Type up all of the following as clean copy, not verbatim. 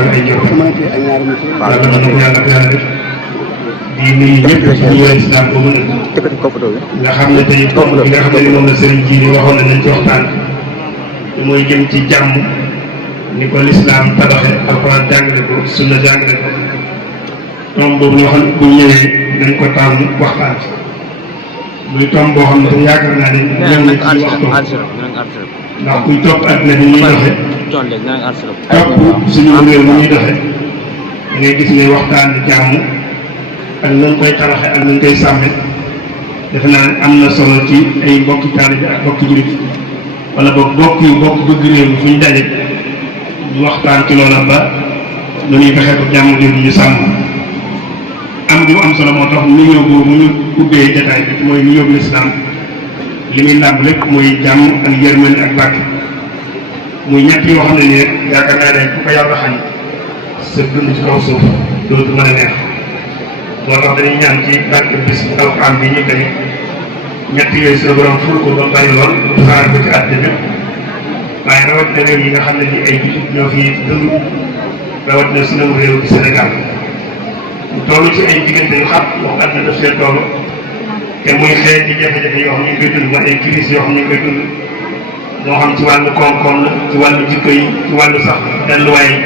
kaw ay njortam yàlla mën na ko yàlla ko yàlla def di nuyu ñëpp ci ñëwee islam ba mu nekk nga xam ne tey tomb bi nga xam ne moom la sëriñ ji waxoon na nañ ci waxtaan mooy jëm ci jàmm ni ko lislaam tabaxe alxuraan jàngale ko sunna jàngale ko tomb boobu ñoo xam ne bu ñëwee nañ ko tàmm waxtaan ci muy tomb boo xam ne yaakaar naa ne ñëw na ci waxtu ndax kuy topp àddina bi ñuy doxe topp suñu réew mi ñuy doxe da ngay gis ne waxtaan jàmm ak nañ koy tabaxe ak nañ koy sàmme defe naa am na solo ci ay mbokki taalibe ak mbokki jullit wala boog bokk bëgg réew mi fu ñu daje ñu waxtaan ci loola ba nu ñuy fexe ko jàmm jooju ñu sàmm am bi mu am solo moo tax nuyoo boobu ñu ubbee jataay bi mooy nuyoo bu lislaam li muy làmb lépp mooy jàmm ak yërmande ak barke muy ñett yoo xam ne nii rek yaakaar naa ne ku ko yàlla xañ sa dund ci kaw suuf dootu mën a neex moo tax dañuy ñaan ci barke bis alxuraan bi ñu koy ñett yooyu suñu borom ful ko ba bari lool tasaare ko ci àddina bépp waaye rawatina réew yi nga xam ne ni ay jullit ñoo fi dund rawatina suñu réew bi Sénégal mu toll ci ay diggante yu xam wax àddina daf see toll te muy xeet ci jafe-jafe yoo xam ñu ngi koy dund mooy ay crise yoo xam ñu ngi koy dund moo xam ci wàllu koom-koom la ci wàllu jikko yi ci wàllu sax delluwaay yi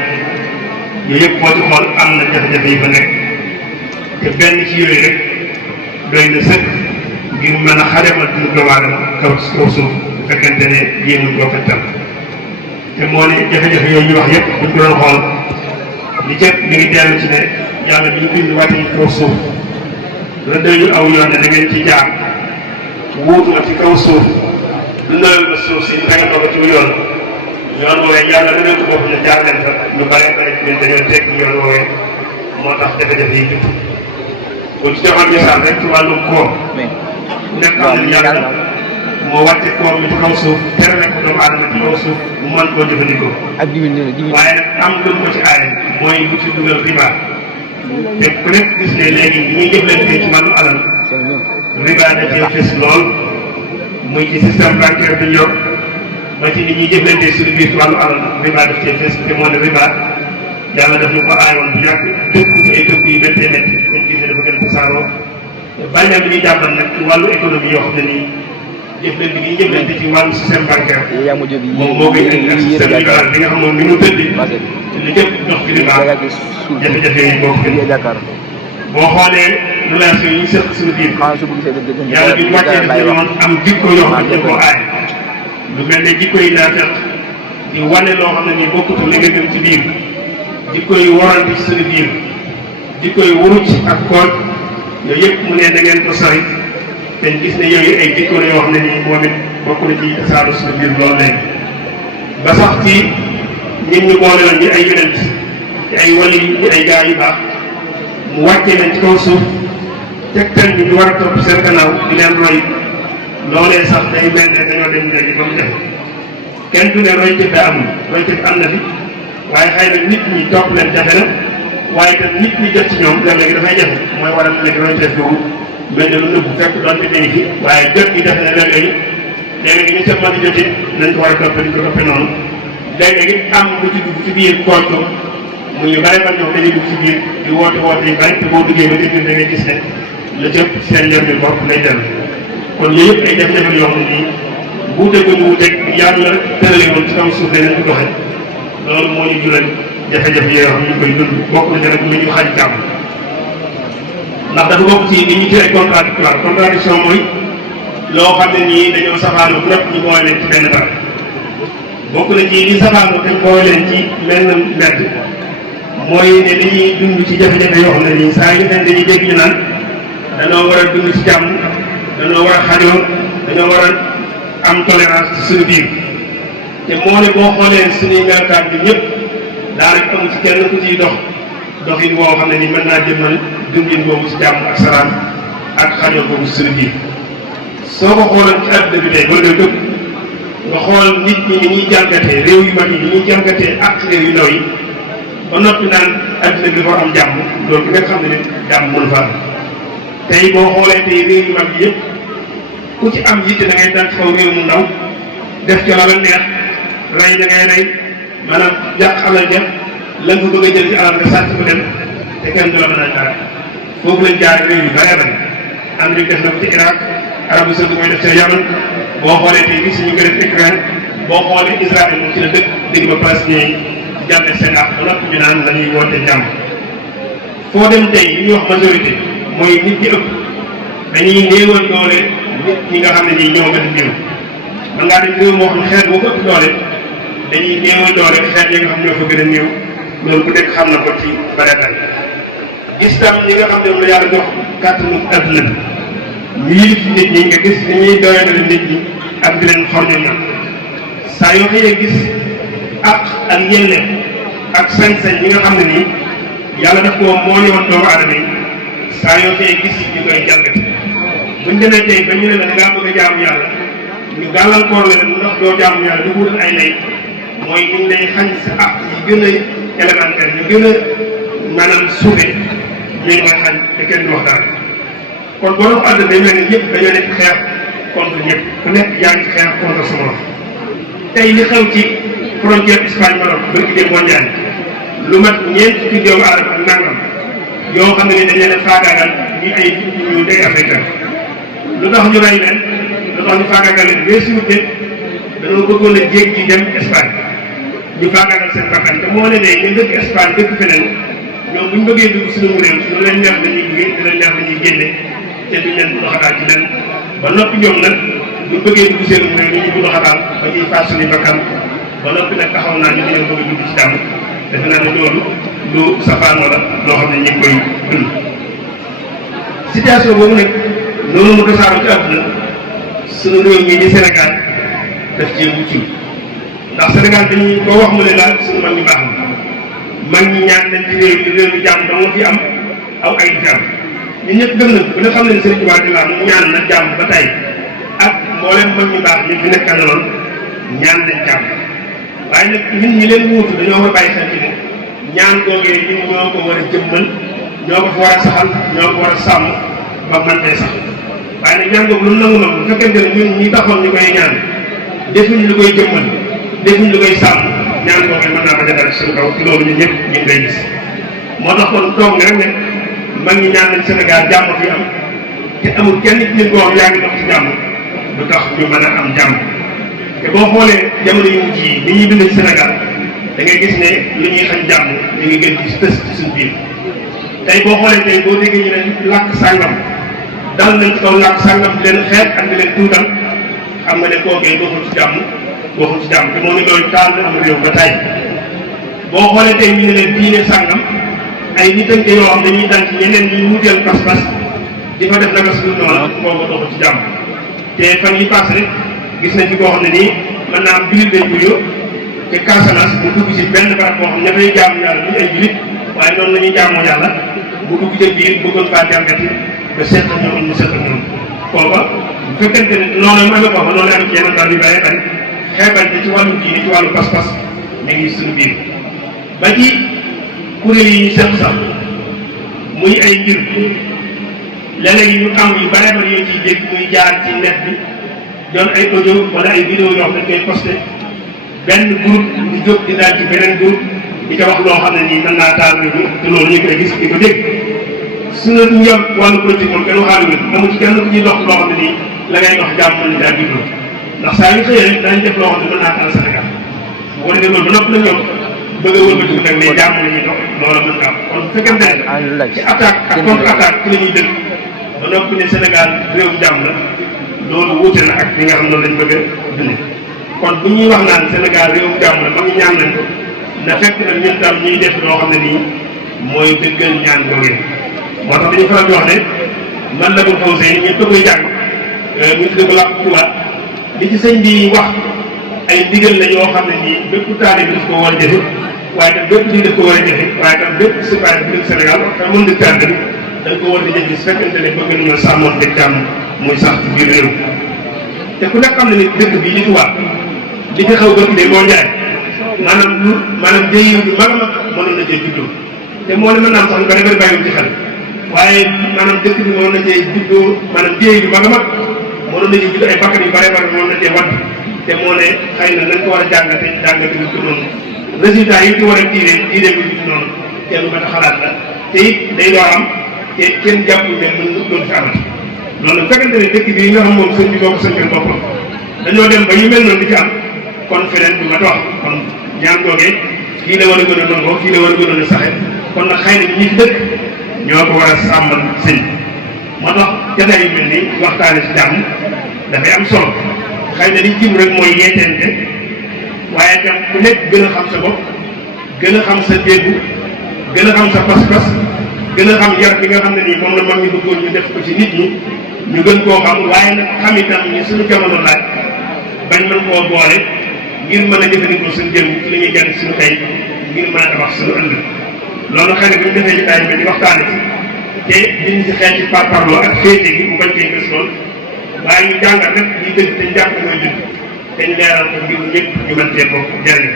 yooyu yëpp boo ci xool am na jafe-jafe yi fa nekk te benn ci yooyu rek doy na sëkk ngir mën a xaremal dund doomu aadama kaw suuf bu fekkente ne yéemuñ koo fettal te moo ne jafe-jafe yooyu ñu wax yëpp buñ ko doon xool li cëpp mi ngi dellu ci ne yàlla bi ñu bind wàcce ñu kaw suuf rëddal ñu aw yoon ne da ngeen ci jaar wuutu ma ci kaw suuf dundalal ma suuf si tegal ma ko ci yoon woowee yàlla rëddal ko bopp ne jaar leen fa ñu bare bare ci ñun dañoo teg yoon woowee moo tax jafe-jafe yi judd bu ci joxoon misaal rek ci wàllum koom nekk xam ne yàlla moo wàcce koom mi ci kaw suuf tere na ko doomu aadama ci kaw suuf mu mën koo jëfandikoo waaye nag am lu ko ci aaye mooy lu ci dugal riba te ku nekk gis ne léegi li ñuy jëflante ci wàllu alal riba da cee fës lool muy ci système bancaire bi yor ba ci ni ñuy jëflante suñu biir ci wàllu alal riba daf cee fës te moo ne riba yàlla daf ñu ko aayoon bu yàgg dëkk ci ay dëkk yu méttee métti dañ gis ne dafa gën a tasaaroo bàyyi bi ñuy jàppal nag ci wàllu économie yoo xam ne nii jëflante bi ñuy jëflante ci wàllu système bancaire moom moo koy indi ak système libéral bi nga xam moom ni mu tëddi li jëpp dox ci riba jafe-jafe yi boo ko boo xoolee relation yi ñu seq suñu biir yàlla bi ñu wàccee daf ñu woon am jikko yoo xam ne koo aay lu mel ne jikko yi daa fekk di wane loo xam ne nii bokkutul li nga gëm ci biir jikko yi warante ci suñu biir jikko yi wuruc ak kooj yooyu yëpp mu ne da ngeen ko sori te gis ne yooyu ay jikko la yoo xam ne nii moom it bokk na ci tasaaru suñu biir loolu léegi ba sax ci nit ñu boole la ñu ay yonent ci ay wali ñu ay gaa yu baax mu wàccee leen ci kaw suuf tegtal bi ñu war a topp seen gannaaw di leen roy loolee sax day mel ne dañoo dem léegi ba mu def kenn du ne roy jëf daa amul roy jëf am na fi waaye xëy na nit ñi topp leen jafe na waaye itam nit ñi jot ci ñoom léeg-léegi dafay jafe mooy waral léegi roy jëf boobu mel ne lu nëbbu fekk doon fi day fi waaye jot gi jafe na léeg-léegi ñu seet mën a jotee nañ ko war a toppee ko toppee noonu léeg-léegi am lu ci dugg ci biir kooj ko muy yu bare man ñoom dañuy dugg ci biir di woote yu bari te boo duggee ba dégg da ngay gis ne la jëpp seen njëriñu bopp lay dem kon yooyu yëpp ay jafe-jafe yoo xam ne nii wuute ko ñu wuuteeg yàlla tërale woon ci kaw suuf danañ ko doxee loolu moo ñu jural jafe-jafe yoo xam ne ñu koy dund bokk na ci rek lu ñu xaaj jàmm ndax dafa bokk ci li ñu ci ay contradiction mooy loo xam ne nii dañoo safaanoo bu ñu boole leen ci benn barab bokk na ci li safaanoo dañ boole leen ci benn mbedd mooy ne dañuy dund ci jafe-jafe yoo xam ne nii saa yu ne dañuy dégg ñu naan dañoo war a dund ci jàmm dañoo war a xajoo dañoo war a am tolérance ci suñu biir te moo ne boo xoolee suñuy melokaan bi ñëpp daanaka amu ci kenn ku ciy doxin boo xam ne nii mën naa jëmmal dundin boobu ci jàmm ak salaam ak xajoo boobu ci suñu biir soo ko xooloon ci àdduna bi tey ba nga dëpp nga xool nit ñi ni ñuy jàngatee réew yu mag yi ni ñuy jàngatee ak réew yu ndaw yi ba noppi naan àdduna bi dafa am jàmm loolu nga xam ne jàmm mënu fa am tey boo xoolee tey réew yu mag yi yëpp ku ci am yitte da ngay dal ci kaw réew mu ndaw def ci la neex rey da ngay rey maanaam yàq alal ja la nga bëgg a jël ci alal nga sàcc ko dem te kenn du la mën a dara foofu lañ jaar réew yu bëree bëri Amérique def na ko ci Irak Arabie Saoudite mooy def ca Yaman boo xoolee tey gis ñu ngi def Ukraine boo xoolee Israël moom ci la dëkk dégg ba palestinien yi jàlle seen ak ba noppi ñu naan dañuy woote jàmm foo dem tey li ñuy wax majorité mooy nit ñi ëpp dañuy néewal doole nit ñi nga xam ne nii ñoo gën a néew man ngaa dem réew moo xam ne xeet boo ko ëpp doole dañuy néewal doole xeet yi nga xam ñoo fa gën a néew loolu ku nekk xam na ko ci bareetal gis tam ñi nga xam ne moom la yàlla jox kàttanu adduna bi ñu yilif nit ñi nga gis ni ñuy doyadale nit ñi ak di leen xorño ñam saa yoo xëyee gis ak yelleef ak sañ-sañ ñi nga xam ne nii yàlla daf ko moo ñëwoon doomu aadama yi saa yoo xëyee gis ñu koy jalgati buñ demee tey ba ñu ne la da ngaa bëgg a jaamu yàlla ñu gàllankoor la mu ndax doo jaamu yàlla du wutal ay lay mooy ñu ngi lay xañ sa ak yi gën a élémentaire ñu gën a maanaam suufe ñu ngi koy xañ te kenn du wax dara kon borom àdduna day mel ni ñëpp dañoo nekk xeex contre ñëpp ku nekk yaa ngi xeex contre sa morom tey li xew ci frontière Espagne Maroc bërki dee mondial lu mat ñeent fukki doomu aadama ak nangam yoo xam ne ni dañ leen a faagaagal ñi ay nit ñu day africain lu tax ñu rey leen lu tax ñu faagaagal leen weesu wut ne dañoo bëggoon a jéeg ji dem Espagne ñu faagaagal seen bakkan te moo ne day ñu dëkk Espagne dëkk feneen ñoom bu ñu bëggee dugg suñu réew lu leen neex dañuy duggee di leen neex dañuy génne te duñ leen bu xataal ci leen ba noppi ñoom nag bu ñu bëggee dugg seen réew ñu bu xataal ba ñuy faat suñu bakkan ba noppi nag taxaw naa ñu dañoo bëgg a dugg ci jàmm defe naa ne loolu lu safaanoo la loo xam ne ñu ngi koy dund situation boobu nag noonu mu tasaaroo ci àdduna suñu réew mi di Sénégal daf cee muccul ndax Sénégal dañuy koo wax mu ne laal suñu mag ñi baax na mag ñi ñaan nañ ci réew mi jàmm dama fi am aw ay fi am ñun ñëpp gëm nañ ku ne xam nañ Sëriñ Tuubaa di laa mu ñaan na jàmm ba tey ak mboolem mag ñu baax ñu fi nekkandaloon ñaan nañ jàmm waaye nag ñun ñi leen wuutu dañoo war a bàyyi xel ci ne ñaan googee ñun ñoo ko war a jëmmal ñoo ko fa war a saxal ñoo ko war a sàmm ba man tey sax waaye nag ñaan googu lu nangu nangu bu fekkente ne ñun ñi taxoon ñu koy ñaan defuñ lu koy jëmmal defuñ lu koy sàmm ñaan googee mën naa ko defal ci suñu kaw ci loolu ñun ñëpp ñu ngi koy gis moo tax kon toog nga rek ne mag ñi ñaan nañ Sénégal jàmm fi am te amul kenn ci nit boo xam yaa ngi dox ci jàmm lu tax ñu mën a am jàmm te boo xoolee jamono yu mujj yi ni ñuy dund ci Sénégal da ngay gis ne li ñuy xañ jàmm ñu ngi gën ci tës ci suñu biir tey boo xoolee tey boo déggee ñu leen làkk sàngam dal nañ ci kaw làkk sàngam di leen xeet ak di leen tuutal xam nga ne kookee waxul ci jàmm te moo ne loolu taal na am réew ba tey boo xoolee tey ñu ne leen diine sàngam ay nitante yoo xam dañuy dal ci ñeneen ñi wuteel pas-pas di fa def naka suñu noonu kooku doxul ci jàmm te fan yi paase rek gis nañ fi koo xam ne nii mën naa am jullit lañ ko yóbbu te Casamance mu dugg ci benn barab boo xam ne dafay jaamu yàlla duñu ay jullit waaye noonu la ñuy jaamoo yàlla mu dugg ca biir bëggoon faa jàngati ba seet ak ñoom mu seet ak ñoom kooka bu fekkente ne noonu la amee foofa noonu la am ci yeneen daal yu bëree bëri xeebante ci wàllu diine ci wàllu pas-pas mi ngi suñu biir ba ci kuréel yi ñu seq sax muy ay mbir léeg-léeg ñu am yu bëree bëri yoo ciy dégg muy jaar ci net bi doon ay audio wala ay vidéo yoo xam ne dañ koy posté benn groupe di jóg di daal ci beneen groupe di ko wax loo xam ne nii mën naa taal réew mi te loolu ñu koy gis di ko dégg suñu ñor wàllu politique moom kenn waxaalu nga amul ci kenn ku ñuy dox loo xam ne nii la ngay dox jàmm mën na caa juddoo ndax saa yu xëyee rek dañ def loo xam ne mën naa taal Sénégal bu ko defee loolu ba noppi la ñoom bëgg a wëlbatiku nag ne jàmm la ñuy dox loolu mën naa kon bu fekkente ne ci attaque ak contre attaque ci la ñuy dëkk ba noppi ne Sénégal réewum jàmm la loolu wuute na ak li nga xam noonu lañ bëgg a dundee kon bu ñuy wax naan Sénégal réewum jàmm la ma ngi ñaan nañ ko na fekk nag ñun tam ñuy def loo xam ne nii mooy dëggal ñaan googee moo tax dañuy faral di wax ne man la ko fawsee ni ñëpp da koy jàng ñu tuddee ko làkk tubaab li ci sëñ bi wax ay ndigal la yoo xam ne nii bépp taalibe bi daf ko war a jëfe waaye tam bépp nii daf ko war a jëfe waaye tam bépp citoyen bi dëkk Sénégal xam mën dëkk tànn bi dañ ko war di jëfe su fekkente ne bëgg nañoo sàmmoon dëkk jàmm muy sax ci biir réew te ku nekk xam ne ni dëkk bi li tubaab li fi xew bëgg de moo njaay maanaam jéy yu mag a mag mënoon na cee juddoo te moo ne mën naa am sax ñu bari bari bàyyiwuñ ci xel waaye maanaam dëkk bi mënoon na cee juddoo maanaam jéy yu mag a mag mënoon na cee juddoo ay bakkan yu bare bare mënoon na cee wadd te moo ne xëy na nañ ko war a jàngate lu ko noonu résultat yi ci war a tiiree ko ci noonu kenn mën a xalaat la te it day doo am te kenn jàppul ne mën doon fi amati loolu nag fekkente ne dëkk bi nga xam moom sëñ bi boo ko sëñal boppam dañoo dem ba yu mel noonu di ci am kon feneen du ma wax kon ñaan googee fii la war a gën a nangoo fii la war a gën a saxe kon nag xëy na ñi fi dëkk ñoo ko war a sàmmal sëñ moo tax jataay yu mel nii waxtaane si jàmm dafay am solo xëy na liñ jëm rek mooy yeeteente waaye tam ku nekk gën a xam sa bopp gën a xam sa déggu gën a xam sa pas-pas gën a xam yar bi nga xam ne nii moom la mag ñi bëggoon ñu def ko ci nit ñi ñu gën koo xam waaye nag xam itam ni suñu jamono laaj bañ mën koo boole ngir mën a jëfandikoo suñu jëm ci li ñuy jàng suñu tey ngir mën a tabax suñu ëllëg loolu xëy na bu ñu defee jotaay bi di waxtaane ci te liñ ci xeeñ ci parparloo ak féete gi mu bañ cee gës lool waaye ñu jàngal rek ñuy dëgg te njàpp mooy dëgg te ñu leeral ko ngir ñëpp ñu mën cee bokk jariñ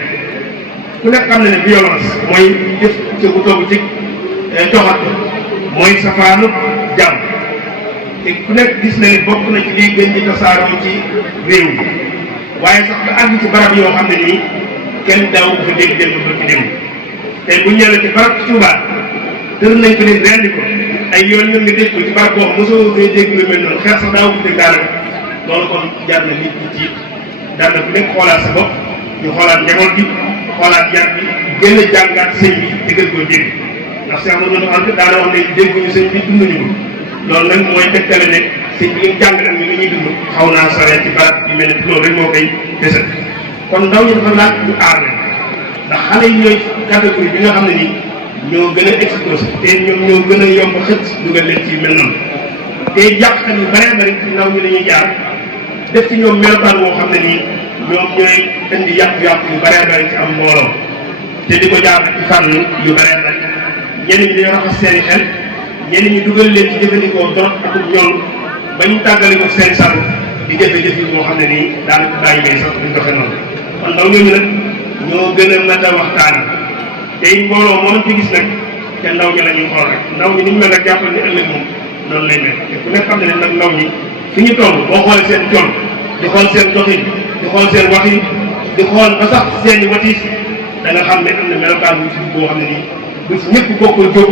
ku nekk xam ne ne violence mooy jëf ci bu toogu ci joxat mooy safaanu jàmm te ku nekk gis na ni bokk na ci liy gën di tasaaroo ci réew mi waaye sax ba àgg ci barab yoo xam ne nii kenn daaw ko fa dégg démb ba ci démb tey bu ñëwee ci barab ci Touba tër nañ ko ni rendi ko ay yoon ñoom nga dégg ko ci barab boo xam mosoo koy dégg lu mel noonu xeex sax daaw ko dégg daanaka loolu kon jaar na nit ñi ci daan na ku nekk xoolaat sa bopp ñu xoolaat njaboot bi xoolaat yar bi gën a jàngaat sëñ bi di gën koo dégg ndax Cheikh Amadou Anta daana wax ne dégguñu sëñ bi dunduñu ko loolu nag mooy tegtale ne sëñ bi li mu jàng ak ni li ñuy dund xaw naa soree ci barab yu mel ne loolu rek moo koy desal kon ndaw ñi dafa laaj ñu aar leen ndax xale yi ñooy catégorie bi nga xam ne nii ñoo gën a exposé te ñoom ñoo gën a yomb xët dugal leen ci mel noonu te yàqkat yu bëree bëri ci ndaw ñi dañuy jaar def ci ñoom melokaan moo xam ne nii ñoom ñooy indi yàqu-yàqu yu bëree bëri ci am mbooloo te di ko jaar ci fànn yu bëree bëri ñenn ñi dañoo raxas seen i xel ñenn ñi dugal leen ci jëfandikoo dorog akub ñoom ba ñu tàggale ko seen sago di jëfe-jëf yi moo xam ne nii daanaka bàyyi ngay sax duñ doxe noonu kon ndaw ñooñu nag ñoo gën a mat a waxtaan tey mbooloo moom ci gis nag te ndaw ñi la ñuy xool rek ndaw ñi ni ñu mel nag jàppal ni ëllëg moom noonu lay mel te ku nekk xam ne ne nag ndaw ñi fi ñu toll boo xoolee seen col di xool seen doxin di xool seen waxin di xool ba sax seen i watis da nga xam ne am na melokaan bu ci boo xam ne nii bu si ñëpp bokkul jóg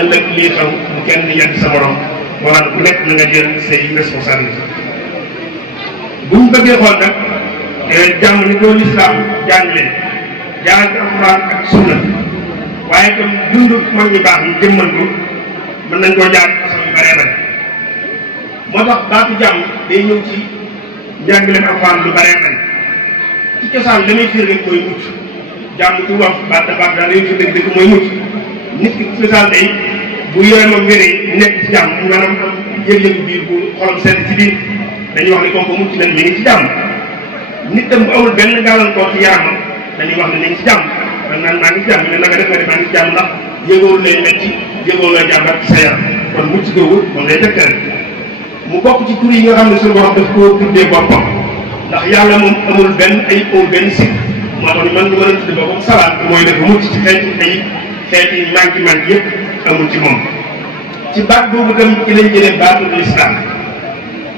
ëllëg lii xew bu kenn yedd sa borom waral ku nekk na nga jël say responsabilité bu ñu bëggee xool nag jàmm ni ko lislaam jàngalee jàng alxuraan ak sunna waaye tam dund mag ñu baax yi jëmmal ko mën nañ koo jaar façon yu bëree bëri moo tax baatu jàmm day ñëw ci njàngaleem alxuraan lu bëree bëri ci cosaan la muy firi rek mooy mucc jàmm ci wax baat da baax daal la ñuy firi rek mooy mucc nit ki cosaan tey bu yaramam wéree nekk ci jàmm maanaam am yëg-yëgu biir bu xolam sedd ci biir dañuy wax ne kooku mucc nañ mi ngi ci jàmm nit tam bu amul benn gàllankoor ci yaramam dañuy wax ne ni ngi ci jàmm man naan maa ngi ci jàmm ne na nga def nga ne maa ngi ci jàmm ndax yëgoolu lay metti yëgoolu lay jàmbat ci sa yaram kon mucc googu moom lay tegtale mu bokk ci tur yi nga xam ne suñu borom daf koo tuddee boppam ndax yàlla moom amul benn ay amul benn sikk moo tax man ñu mën a tudde boppam salaat mooy dafa mucc ci xeeti manki yëpp amul ci moom ci baat boobu tam ci lañ jëlee baatu l'islam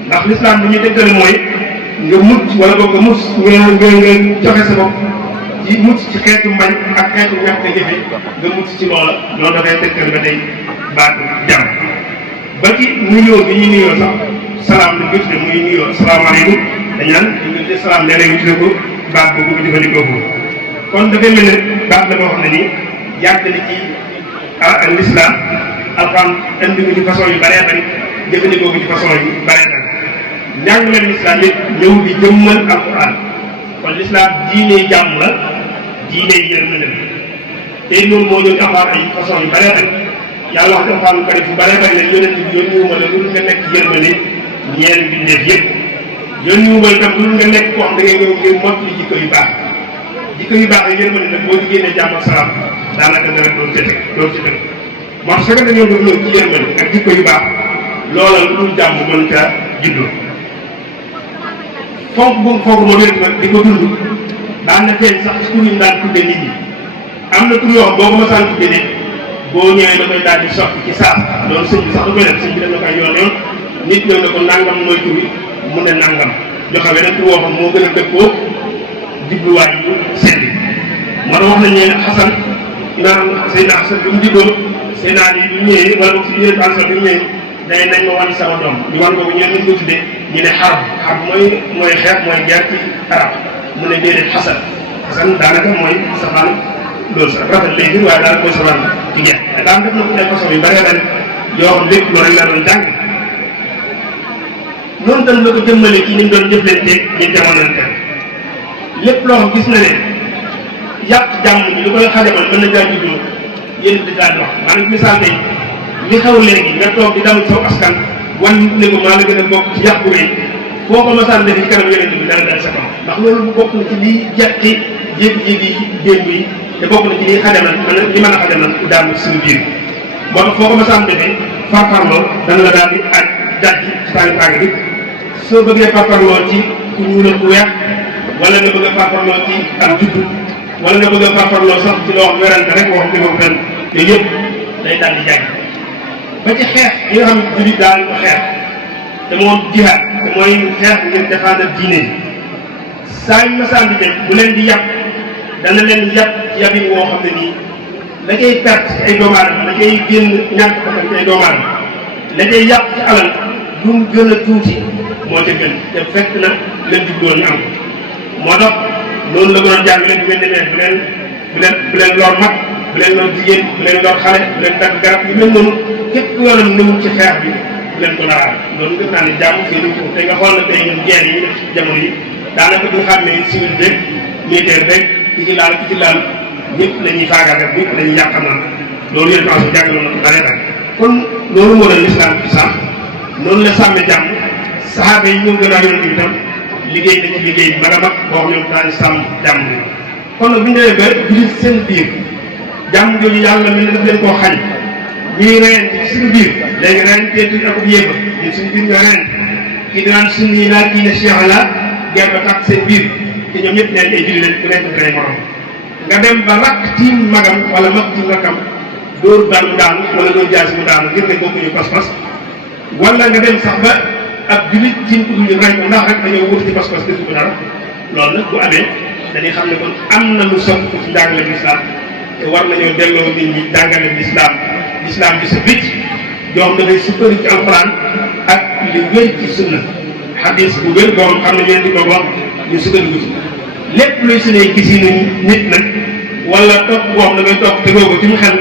ndax l'islam bi ñuy tegtale mooy nga mucc wala boog nga mucc nga joxe sa bopp ci mucc ci xeetu mbañ ak xeetu ñàkk a jëfe nga mucc ci loola loolu dafay tegtal ba tey baatu jàmm ba ci nuyoo bi ñu nuyoo sax salaam lu gëstu muy nuyoo salaamaaleykum dañ naan ñu ngi salaam léeg-léeg ñu tuddee ko baat boobu ko jëfandikoo foofu kon dafay mel ne baat la boo xam ne nii yàgg na ci l'islam alxuraan indi ko ci façon yu bëree bëri jëfandikoo ko ci façon yu bëree bëri njàngaleem l'islam it ñëw di jëmmal alxuraan kon l'islam diine jàmm la diine yërmande la te loolu moo ñëw alxuraan ay façon yu bëree bëri yàlla wax ci alxuraan bari fu bëree bëri ne yonent bi yónniwuma la lu dul nga nekk yërmande ñeel bindeef yëpp yónniwuma la tam lu dul nga nekk koo xam da ngay ñëw ngir mottali jikko yu baax jikko yu baax yi yërmande nag boo ci génnee jàmm ak salaam daanaka dara doon ci teg moo tax su fekkee dañoo ñëw ci yërmande ak jikko yu baax loola lu dul jàmm mën ca juddoo fonk bu fonk moom it nag di ko dund daan na feeñ sax ci tur yi ñu daan tudde nit ñi am na tur yoo xam boo ko mësaan tudde nit boo ñëwee da koy daal di soppi ci saa loolu sëñ bi sax da koy def sëñ bi def na koy yoon nit ñëw ne ko nangam mooy tur yi mu ne nangam joxe beneen tur woo xam moo gën a dëppoo jubluwaay yu sedd moo tax wax nañu ne Xasan imaam Seydina Xasan bi mu juddoo Seydina Ali bi mu ñëwee wala boog si yéen bi mu ñëwee day nañ ma wan sama doom ñu wan boobu ñeen ñu ko tuddee ñu ne xarb mooy xeex mooy guerre ci arab mu ne déedéet Xasan daanaka mooy safaan loolu sax rafet lay jur waaye daanaka mooy safaan ci guerre te daan def na ko ay façon yu bëree bëri yoo xam lépp loolu rek la doon jàng noonu tam la ko jëmmalee ci ni mu doon jëflanteeg ñu jamonante lépp loo xam gis na ne yàq jàmm bi lu koy xajamal mën na jaa juddoo yéen di daal di wax maanaam misaal tey li xew léegi nga toog di damu saw askan wan ne ko maa la gën a bokk ci yàqu rëy foo ko masaan def ci kanam yonent bi dara dal sa kaw ndax loolu bokk na ci liy jàqi jéegi-jéegi démb yi te bokk na ci liy xajamal li mën a xajamal daal suñu biir moo tax foo ko masaan defee farfarloo dana la daal di aj dajji ci tàng bi soo bëggee farfarloo ci ku ñuul ak ku weex wala nga bëgg a farfarloo ci ak juddu wala nga bëgg a farfarloo sax ci loo xam werante rek waxam ci moom fenn yooyu yëpp day daal di jàng ba ci xeex yi nga xam ne jullit daal ko xeex te moom jihaad te mooy xeex ngir défendre diine yi saa yu masaan di dem bu leen di yàpp dana leen yàpp ci yàppin woo xam ne nii la cay perte ay doomu aadama la cay génn ñàkk bakkan ci ay doomu aadama la cay yàq ci alal lu mu gën a tuuti moo ca gën te fekk na leen jubloon ñu am moo tax loolu la ko doon jàng leen bu ngeen demee bu leen lor mag bu leen lor jigéen bu leen lor xale bu leen dagg garab yu mel noonu képp ku yoonam nëwul ci xeex bi bu leen ko laal loolu gën naa ne jàmm fii ni ko te nga xool na tey ñun guerre yi def ci jamono yi daanaka du xam ne civil beeg militaire beeg ki ci laal ñëpp la ñuy faagaal rek ñëpp la ñuy yàqal naan loolu yéen a jàngaloon na ko bare bare kon loolu moo doon lislaam ci sax noonu la sàmme jàmm saxaaba yi ñoo gën a yonent bi tam liggéey na ci liggéey bi mag a mag boo xam ñoom daañu sàmm jàmm bi kon nag bu ñu demee ba jullit seen biir jàmm jooju yàlla mel ne daf leen koo xañ ñuy reyante ci suñu biir léegi reyante ak yéeba ñun suñu biir ñoo reyante kii dinaan sunni laa kii ne cheikh la guerre ba tax seen biir te ñoom ñëpp neen ay jullit lañ ku nekk di rey morom nga dem ba rakk tiim magam wala mag tiim rakkam dóor bal mu daanu wala dóor jaasi mu daanu ngir ne bokkuñu pas-pas wala nga dem sax ba ab jullit tiim ko ñu rey ko ndax rek dañoo wut ci pas-pas defu ko dara loolu nag bu amee dañuy xam ne kon am na lu sopp ci njàngale lislaam te war nañoo delloo nit ñi jàngale lislaam bi sa bicc joom dafay sukkandiku ci alxuraan ak li wér ci sunna xadis bu wér boo xam ne ñeen di ko wax ñu sukkandiku ci lépp luy suñuy gisinu nit nag wala topp boo xam ne ngay topp tegoo ko ci mu xel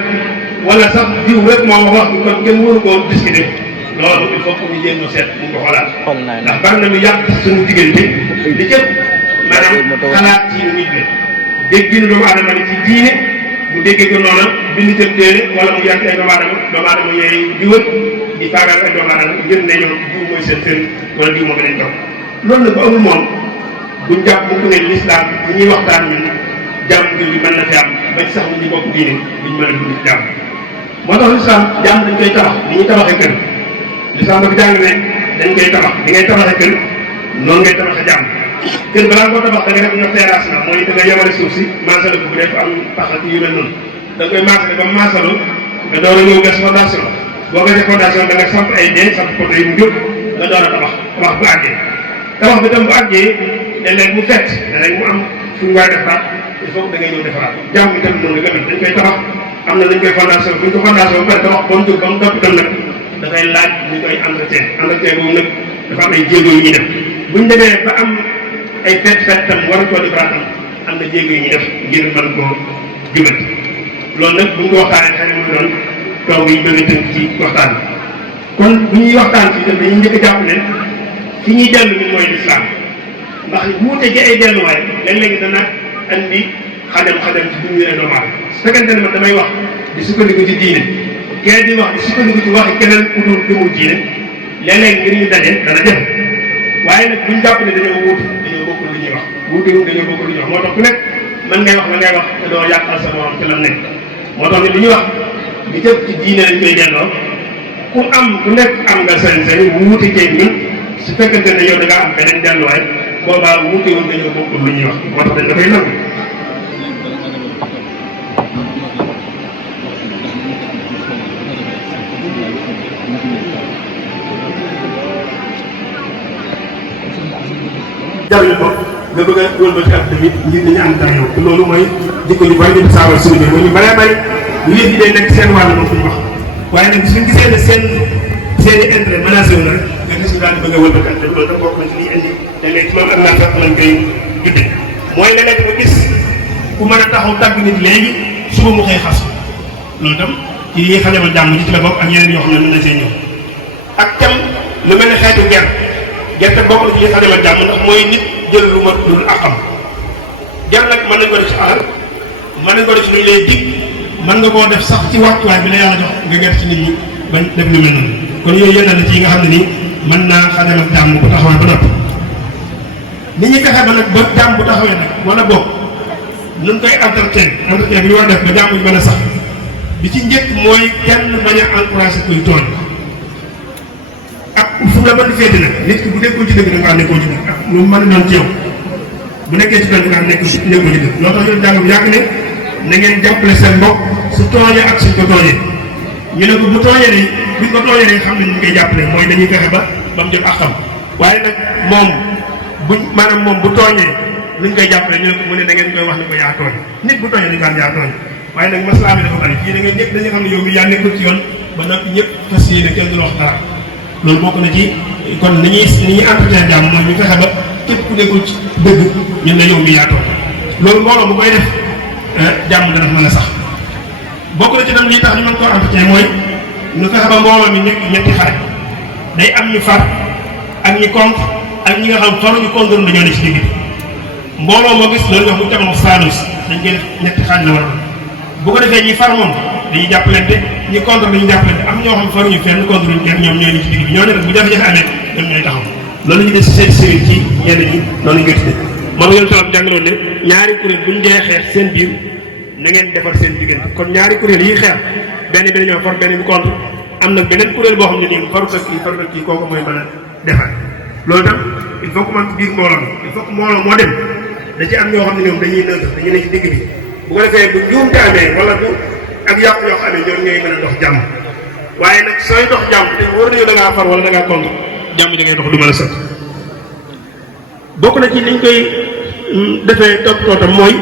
wala sax diw rek moo wax bi kon kenn waru koo discuter loolu il faut que ñu jéem a seet mu ko xoolaat ndax bari na lu yàq suñu diggante li cëpp maanaam xalaat ci nit la dégginu doomu aadama ni ci diine bu déggee ko noonu bind ca téere wala mu yàq ay doomu aadama yooyu di wër di faagal ay doomu aadama ngir ne ñoom diw mooy seen sëriñ wala diw moo ko leen topp loolu nag bu amul moom buñ jàpp bu ko ne l'islam bu ñuy waxtaan ñun jàmm bi mën na fi am ba ci sax nit ñi bokk diine duñ mën a dund jàmm moo tax l'islam jàmm dañ koy tabax ni ñuy tabaxee kër l'islam dafa jàng ne dañ koy tabax ni ngay tabaxee kër noonu ngay tabaxee jàmm kër balaa koo tabax da nga def ñoo terrasse la mooy da nga yemale suuf si maasale ko bu def am paxat yu mel noonu da nga koy maasale ba maasaloo nga door a ñëw gas fondation boo gasee fondation da nga samp ay dee samp poto yu mu jóg nga door a tabax bu àggee tabax bi tam bu àggee léeg-léeg mu fett léeg-léeg mu am fu ñu war a defaraat il faut que da ngay ñëw defaraat jàmm bi tam noonu la dañ koy tabax am na dañ koy fondation bu ñu ko fondation ba pare tabax ba mu jóg ba mu topp itam nag dafay laaj ñu koy entretien boobu nag dafa am ay jéego yu ñuy def bu ñu demee ba am ay fet tam war a koo defaraat am na jéego yu ñuy def ngir mën koo jubal loolu nag bu ñu ko waxtaanee xëy na muy doon toog yi bëgg a tënk ci waxtaan bi kon bu ñuy waxtaan fii tam dañuy njëkk a jàpp ne fi ñuy dellu ni mooy lislaam ndax wuute gi ay delluwaay léeg-léegi dana andi xajam ci dundu ay doomu aadama su fekkente ne man damay wax di sukkandiku ci diine kee di wax di sukkandiku ci waxi keneen ku dul gëmul diine léeg-léeg ngir ñu daje dana def waaye nag buñ jàpp ne dañoo wuute dañoo bokkul lu ñuy wax wuutewul dañoo bokkul lu ñuy wax moo tax ku nekk mën ngay wax la ngay wax te doo yàqal sa morom ci la nekk moo tax li ñuy wax li jëpp ci diine lañ koy delloo ku nekk am nga sañ-sañ wuute ceeg ñun su fekkente ne yow da ngaa am beneen delluwaay boobaa wuutewul dañoo bokkul lu ñuy wax moo tax dañ dafay nangu jàll ko nga bëgg a wëlbati ak tamit ngir nañu ànd ak yow te loolu mooy jikko yu bari di saabal suñu biir ñu baree bari lu yëf yi day nekk seen wàll moom fu ñu wax waaye nag suñu gisee ne seen i intérêt menacé wu na rek nga gis ñu daal di bëgg a wëlbati te loolu da bokk na ci liy indi te léegi ci loolu ak naa fekk lañ koy gudde mooy léeg-léeg ba gis ku mën a taxaw tàgg nit léegi suba mu xëy xas loolu tam ci yi xajamal jàmm ji ci la bokk ak yeneen yoo xam ne mën na see ñëw ak tam lu mel ne xeetu gerte bokk na ci li xajamal jàmm ndax mooy nit jël lu ma dul ak am ger nag mën nañ ko def ci alal mën nañ ko def ci luñ lay dig mën nga koo def sax ci waxtuwaay bi la yàlla jox nga ger ci nit ñi bañ def lu mel noonu kon yooyu yenn na ci yi nga xam ne nii mën naa xajamal jàmm bu taxawee ba noppi nit ñi fexe ba nag ba jàmm bu taxawee nag wala bokk nun koy entretien bi ñu war def ba jàmm ji mën a sax bi ci njëkk mooy kenn bañ a encouragé kuy tooñ ak fu la mën féete nag nit ki bu nekkoo ci dëgg da ngaa nekkoo ci dëgg ak lu mën a doon ci yow bu nekkee ci dëgg da ngaa nekkoo ci dëgg loo tax ñun jàng bu yàgg ne na ngeen jàppale seen mbokk su tooñee ak suñ ko tooñee ñu ne ko bu tooñee de buñ ko tooñee de xam ne ñu koy jàppale mooy dañuy fexe ba mu jot ak xam waaye nag moom maanaam moom bu tooñee luñ koy jàppale ñu ne ko mu ne da ngeen koy wax ne ko yaa tooñ nit bu tooñee dañu daan yaa tooñ waaye nag maslaa bi dafa bari fii da ngay ñëpp dañu xam ne yow mi yaa nekkul ci yoon ba noppi ñëpp fas yéene kenn du la wax dara loolu bokk na ci kon ni ñuy entretien jàmm mooy ñu fexe ba képp ku nekkul ci dëgg ñun ne yow mi yaa tooñ loolu mbooloo bu koy def jàmm dana mën a sax bokk na ci tam lii tax ñu mën koo entretien mooy ñu fexe ba mbooloo mi nekk ñetti xaaj day am ñu far ak ñi contre ak ñi nga xam faruñu contre dañoo ne ci digg bi mbooloo moo gis loolu wax bu jamono saanus dañ koy def ñetti xaaj la war a bu ko defee ñi far moom dañuy jàppalante ñi contre dañuy jàppalante am ñoo xam faruñu fenn contre ñu kenn ñoom ñooy ni ci digg bi ñoo ne nag bu jafe-jafe amee ñoom ñooy taxaw loolu ñu def si seen sëriñ ci ñenn ñi noonu ñu koy tuddee moom yoon solom jàngaloon ne ñaari kuréel buñ dee xeex seen biir na ngeen defar seen diggante kon ñaari kuréel yi xeex benn bi dañoo far benn bi contre am nag beneen kuréel boo xam ne nii farut ak kii kooku mooy mën a defar loolu tam il faut que man ci biir mbooloo mi il faut que mbooloo moo dem da ci am ñoo xam ne ñoom dañuy nëkk dañuy ne ci digg bi bu ko defee bu njuumte amee wala bu ak yàqu yoo xam ne ñoom ñooy mën a dox jàmm waaye nag sooy dox jàmm te wóor nañu da ngaa far wala da ngaa contre jàmm ji ngay dox du mën a sot bokk na ci niñ koy defee toppatoo tam mooy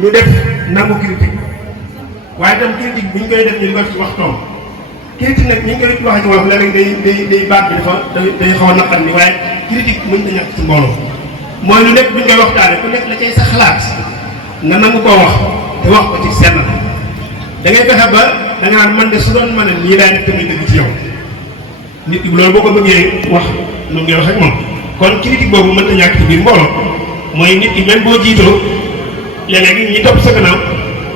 ñu def nangu critique waaye tam critique bu ñu koy def ñu def ci waxtoom critique nag ñi ngi koy wax ci wolof léeg-léeg day baat bi dafa day xaw a naqar ni waaye critique mën na ñàkk ci mbooloo mooy lu nekk buñ koy waxtaane ku nekk la cay sa xalaat nga nangu koo wax te wax ko ci senn da ngay fexe ba da nga naan man de su doon mën a ñii laay def tamit dëgg ci yow nit ki loolu boo ko bëggee wax noonu ngay wax ak moom kon critique boobu mën na ñàkk ci biir mbooloo mooy nit ki même boo jiitoo léeg-léeg ñi topp sa gannaaw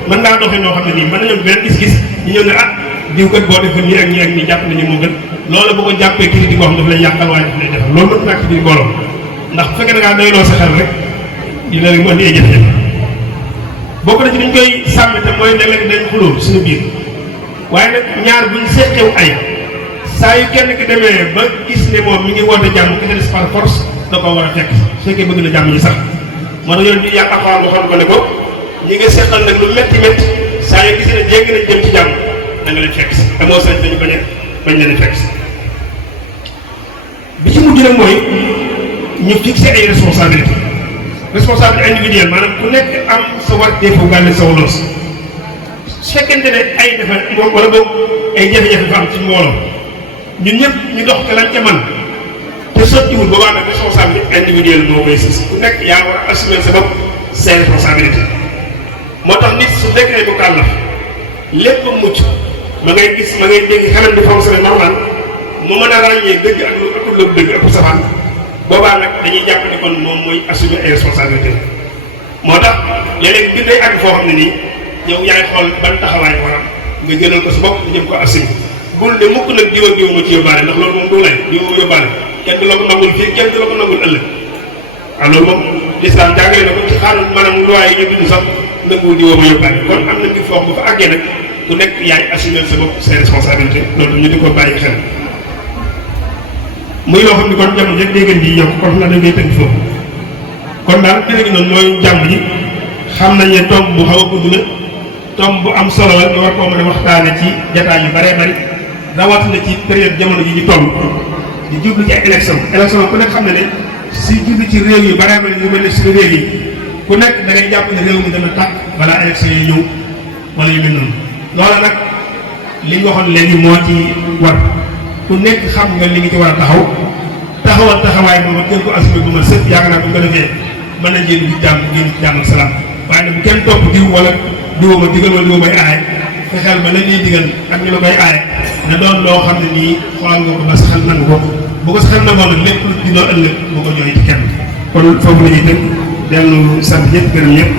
mën ngaa doxee noo xam ne nii mën nañoo benn gis-gis ñu ñëw ne ah diw kat boo defoon nii ak nii ak nii jàpp nañu moo gën loolu bu ko jàppee critique boo xam daf lay yàqal waaye daf lay defal loolu mën na ñàkk ci biir mbooloo ndax bu fekkee da ngaa doyloo sa xel rek dina mu andi ay jafe-jafe bokk na ci dañ koy sàmm te mooy léeg-léeg dañ xuloo suñu biir waaye nag ñaar buñ seqew ay saa yu kenn ki demee ba gis ne moom mi ngi woote jàmm ki des par force da koo war a fekk su fekkee bëgg na jàmm ñi sax moo tax yoon di yàq axaar boo xam ko ne ko ñi nga seqal nag lu métti métti saa yu gis ne jéggi nañ jëm ci jàmm da nga leen fekk si te moo sañ dañu bañ leen fekk si bi ci mujj nag mooy ñu fixé ay responsabilité individuelle maanaam ku nekk am sa war défaut gàlle sa woloos su fekkente ne ay dafa moom wala boog ay jafe-jafe fa am ci mbooloo ñun ñëpp ñu dox te lañ ca man te sottiwul boobaa nag responsabilité individuelle moo koy sës ku nekk yaa war a assumer sa bopp ses responsabilités moo tax nit su nekkee bu kàllaf lépp mucc ma ngay gis ma ngay dégg xelam di fonctionner normal mu mën a ràññee dëgg ak lu dëgg ak safaan boobaa nag dañuy jàpp ne kon moom mooy assumer ay responsabilité moo tax léeg-léeg bi day àgg foo xam ne nii yow yaay xool ban taxawaay war a nga jëlal ko sa bopp nga jëm ko assumer bul ne mukk nag diw ak diw ma ci yóbbaale ndax loolu moom du lay diw ma yóbbaale kenn du la ko nangul fii kenn du la ko nangul ëllëg waaw loolu moom lislaam jàngale na ko ci xaaral maanaam loi yi ñu bind sax nanguwul diw ma yóbbaale kon am na di foox bu fa àggee nag ku nekk yaay assumer sa bopp ses responsabilités loolu ñu di ko bàyyi xel muy loo xam ne kon jamono jëkk dégg di yokk kon na dañ koy tënk foofu kon daal léegi noonu mooy jàmm ji xam nañ ne tomb bu xaw a gudd la tomb bu am solo la ñu war koo mën a waxtaane ci jataay yu bëree bëri rawatina ci période jamono ji ñu toll di jublu ci ay élection ku nekk xam ne ne si jublu ci réew yu bëree bëri yu mel ne suñu réew yi ku nekk da ngay jàpp ne réew mi dana tàkk balaa élection yi ñëw wala yu mel noonu loola nag li nga waxoon léegi moo ci war ku nekk xam nga li nga ci war a taxawal taxawaay moom ak jël ko assumer bu ma sëpp yaakaar naa bu ñu ko defee mën na génn ci jàmm ak salaam waaye nag bu kenn topp diw wala diwoo ma digal wala diwoo may aaye fexeel ba la ñuy digal ak ñu la koy aaye na doon loo xam ne nii xool nga ko ba saxal nangu ko bu ko saxal nangoon nag lépp lu dina ëllëg bu ko jooy ci kenn kon foofu la ñuy tënk dellu sant ñëpp gërëm ñëpp